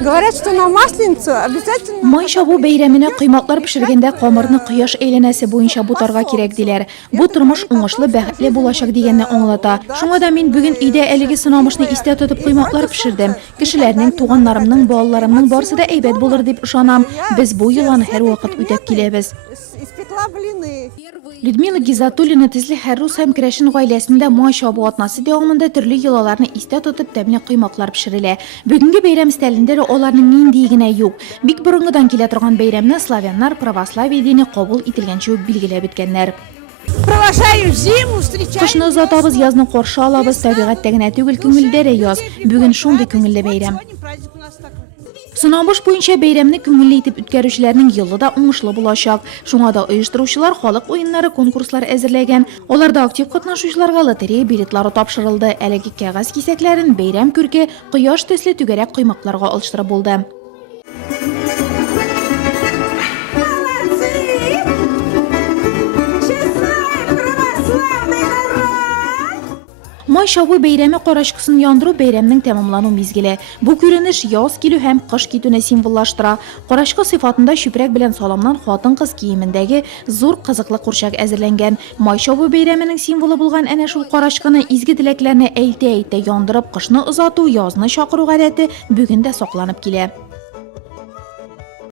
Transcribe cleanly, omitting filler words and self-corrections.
Говорят, что на Масленицу обязательно... Май шабу бәйрәменә кыймаклар пешергәндә камырны кояш әйләнәсе буенча бутарга кирәк диләр. Бу тормыш уңышлы, бәхетле булачак дигәнне аңлата. Шуңа да мин бүген өйдә әлеге сынамышны истә тотып кыймаклар пешердем. Кешеләрнең, туганнарымның, балаларымның барысы да әйбәт булыр дип ышанам. Без бу йоланы һәр вакыт үтәп киләбез. Испекла блины. Людмила Гизатуллина Тезле Хәррус һәм Керәшен гаиләсендә май чабу атнасы дәвамында төрле йолаларны истә тотып тәмле кыймаклар пешерелә. Бүгенге бәйрәм стәлендә аларның нинди генә юк. Бик борынгыдан килә торган бәйрәмне славяннар православие дине кабул ителгәнче үк билгеләп үткәннәр. Провожаю зиму, встречаю... Кышны озатабыз, язны каршы алабыз, табигатьтә генә түгел, күңелдә дә яз. Бүген шундый күңелле бәйрәм. Сынамыш буенча бәйрәмне күңелле итеп үткәрүчеләрнең йылы да уңышлы булачак. Шуңа да оештыручылар халык уеннары, конкурслар әзерләгән. Аларда актив катнашучыларга лотерея билетлары тапшырылды. Әлеге кәгазь кисәкләрен бәйрәм күрке кояш төсле түгәрәк кыймакларга алыштырып булды. Май чабу бәйрәме карашкысын яндыру бәйрәмнең тәмамлану мизгеле. Бу күренеш яз килү һәм кыш китүне символлаштыра. Карашкы сыйфатында чүпрәк белән саламнан хатын-кыз киемендәге зур кызыклы курчак әзерләнгән. Май чабу бәйрәменең символы булган әнә шул карашкыны изге теләкләрне әйтә яндырып, кышны озату, язны чакыру гадәте бүген дә сакланып килә.